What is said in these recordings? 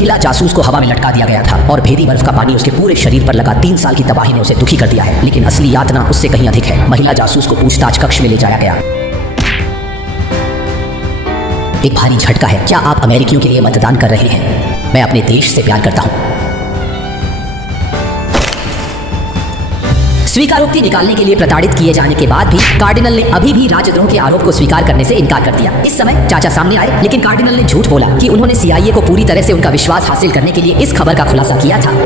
महिला जासूस को हवा में लटका दिया गया था और भेदी बर्फ का पानी उसके पूरे शरीर पर लगा 3 साल की तबाही ने उसे दुखी कर दिया है। लेकिन असली यातना उससे कहीं अधिक है। महिला जासूस को पूछताछ कक्ष में ले जाया गया। एक भारी झटका है। क्या आप अमेरिकियों के लिए मतदान कर रहे हैं? मैं अपने देश से प्यार करता हूं। स्वीकारोक्ति निकालने के लिए प्रताड़ित किए जाने के बाद भी कार्डिनल ने अभी भी राजद्रोह के आरोप को स्वीकार करने से इनकार कर दिया। इस समय चाचा सामने आए, लेकिन कार्डिनल ने झूठ बोला कि उन्होंने CIA को पूरी तरह से उनका विश्वास हासिल करने के लिए इस खबर का खुलासा किया था।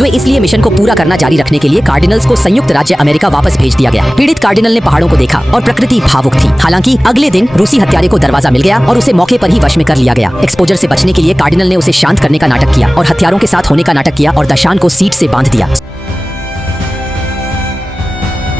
वे इसलिए मिशन को पूरा करना जारी रखने के लिए कार्डिनल्स को संयुक्त राज्य अमेरिका वापस भेज दिया गया। पीड़ित कार्डिनल ने पहाड़ों को देखा और प्रकृति भावुक थी। हालांकि अगले दिन रूसी हत्यारे को दरवाजा मिल गया और उसे मौके पर ही वश में कर लिया गया। एक्सपोजर से बचने के लिए कार्डिनल ने उसे शांत करने का नाटक किया और हथियारों के साथ होने का नाटक किया और दशान को सीट से बांध दिया।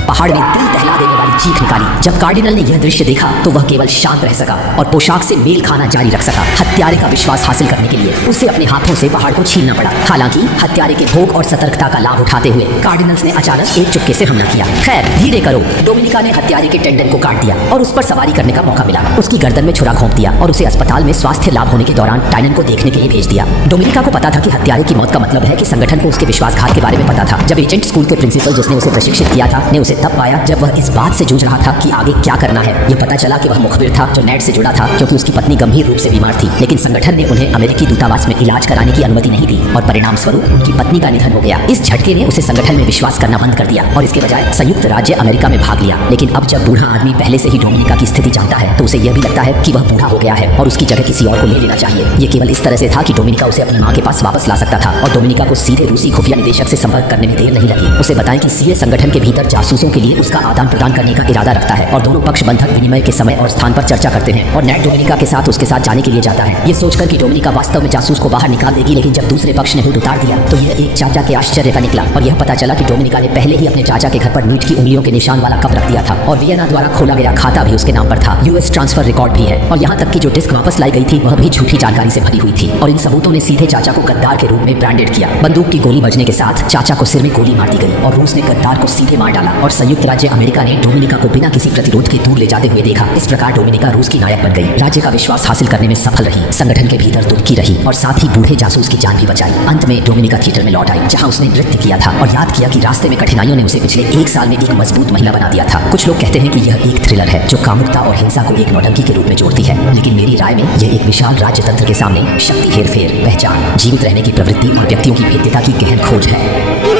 पहाड़ ने दिल दहला देने वाली चीख निकाली। जब कार्डिनल ने यह दृश्य देखा तो वह केवल शांत रह सका और पोशाक से मेल खाना जारी रख सका। हत्यारे का विश्वास हासिल करने के लिए उसे अपने हाथों से पहाड़ को छीनना पड़ा। हालांकि हत्यारे के भोग और सतर्कता का लाभ उठाते हुए कार्डिनल्स ने अचानक एक चुपके से हमला किया। खैर, धीरे करो। डोमिनिका ने हत्यारे के टेंडन को काट दिया और उस पर सवारी करने का मौका मिला। उसकी गर्दन में छुरा घोंप दिया और उसे अस्पताल में स्वास्थ्य लाभ होने के दौरान टाइनन को देखने के लिए भेज दिया। डोमिनिका को पता था कि हत्यारे की मौत का मतलब है कि संगठन को उसके विश्वासघात के बारे में पता था। जब एजेंट स्कूल के प्रिंसिपल जिसने उसे प्रशिक्षित किया था ने उसे तब पाया जब वह इस बात से जूझ रहा था कि आगे क्या करना है। यह पता चला कि वह मुखबिर था जो नेड से जुड़ा था, क्योंकि उसकी पत्नी गंभीर रूप से बीमार थी। लेकिन संगठन ने उन्हें अमेरिकी दूतावास में इलाज कराने की अनुमति नहीं दी और परिणाम स्वरूप उनकी पत्नी का निधन हो गया। इस झटके ने उसे संगठन में विश्वास करना बंद कर दिया और इसके बजाय संयुक्त राज्य अमेरिका में भाग लिया। लेकिन अब जब बूढ़ा आदमी पहले से ही डोमिनिका की स्थिति जानता है तो उसे यह भी लगता है कि वह बूढ़ा हो गया है और उसकी जगह किसी और को ले लेना चाहिए। ये केवल इस तरह से था कि डोमिनिका उसे अपनी माँ के पास वापस ला सकता था और डोमिनिका को सीधे रूसी खुफिया निदेशक से संपर्क करने में देर नहीं लगी। उसे बताएं कि CIA संगठन के भीतर जासूसों के लिए उसका आदान प्रदान करने का इरादा रखता है और दोनों पक्ष बंधक विनिमय के समय और स्थान पर चर्चा करते हैं। और नेड डोमिनिका के साथ उसके साथ जाने के लिए जाता है, ये सोचकर कि डोमिनिका वास्तव में जासूस को बाहर निकाल देगी। लेकिन जब दूसरे पक्ष ने हुड उतार दिया तो यह एक चाचा के आश्चर्य का निकला और यह पता चला कि डोमिनिका ने पहले ही अपने चाचा के घर पर मीट की उंगलियों के निशान वाला कप रख दिया था और वियना द्वारा खोला गया खाता भी उसके नाम पर था। US ट्रांसफर रिकॉर्ड भी है और यहाँ तक कि जो डिस्क वापस लाई गई थी वह भी झूठी जानकारी से भरी हुई थी। और इन सबूतों ने सीधे चाचा को गद्दार के रूप में ब्रांडेड किया। बंदूक की गोली बजने के साथ चाचा को सिर में गोली मार दी गई और रूस ने गद्दार को सीधे मार डाला और संयुक्त राज्य अमेरिका ने डोमिनिका को बिना किसी प्रतिरोध के दूर ले जाते हुए देखा। इस प्रकार डोमिनिका रूस की नायक बन गई, राज्य का विश्वास हासिल करने में सफल रही, संगठन के भीतर दुबकी रही और साथ ही बूढ़े जासूस की जान भी बचाई। अंत में डोमिनिका थिएटर में लौट आई, जहां उसने नृत्य किया था और याद किया कि रास्ते में कठिनाइयों ने उसे पिछले 1 साल में एक मजबूत महिला बना दिया था। कुछ लोग कहते हैं कि यह एक थ्रिलर है जो कामुकता और हिंसा को एक नौटंकी के रूप में जोड़ती है, लेकिन मेरी राय में यह एक विशाल राज्य तंत्र के सामने शक्ति हेरफेर, पहचान, जीवित रहने की प्रवृत्ति और व्यक्तियों की भेद्यता की गहन खोज है।